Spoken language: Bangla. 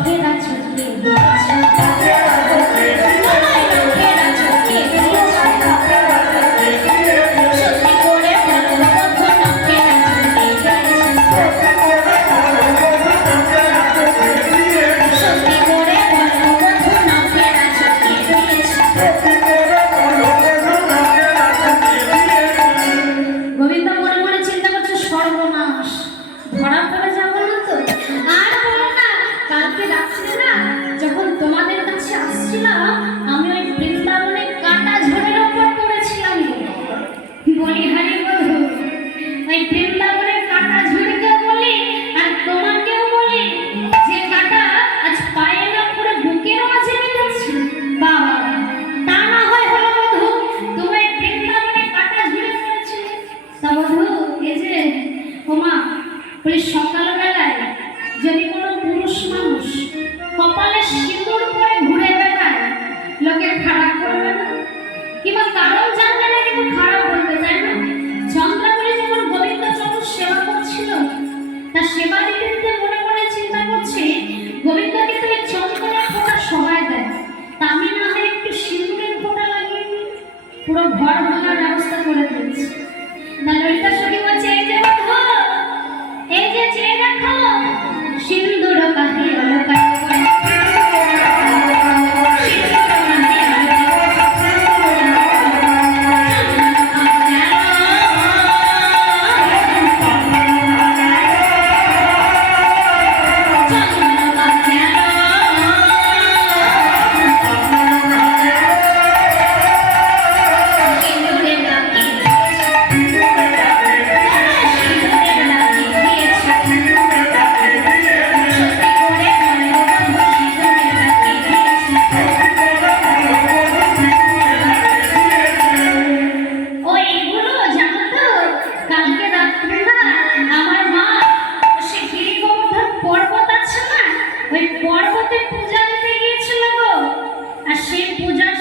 Okay, that's your thing. হোমা ওই সকালবেলায় যদি কোনো পুরুষ মানুষ কপালে সিঁদুর পরে ঘুরে বেড়ায়, লোকে খারাপ করবে না? কিংবা কারণ জানবে না, কিন্তু খারাপ বলবে, তাই না? চন্দ্রাবলী যখন গোবিন্দ চন্দ্র সেবা করছিল, তার সেবা দিতে দিতে মনে মনে চিন্তা করছে গোবিন্দ তো এই চন্দ্রের ফোটা সবাই দেয় তামিল আমি একটু সিঁদুরের ফোটা লাগিয়ে পুরো ঘর ভাঙা পর্বতের পূজা দিতে গিয়েছিল গো। আর সেই পূজার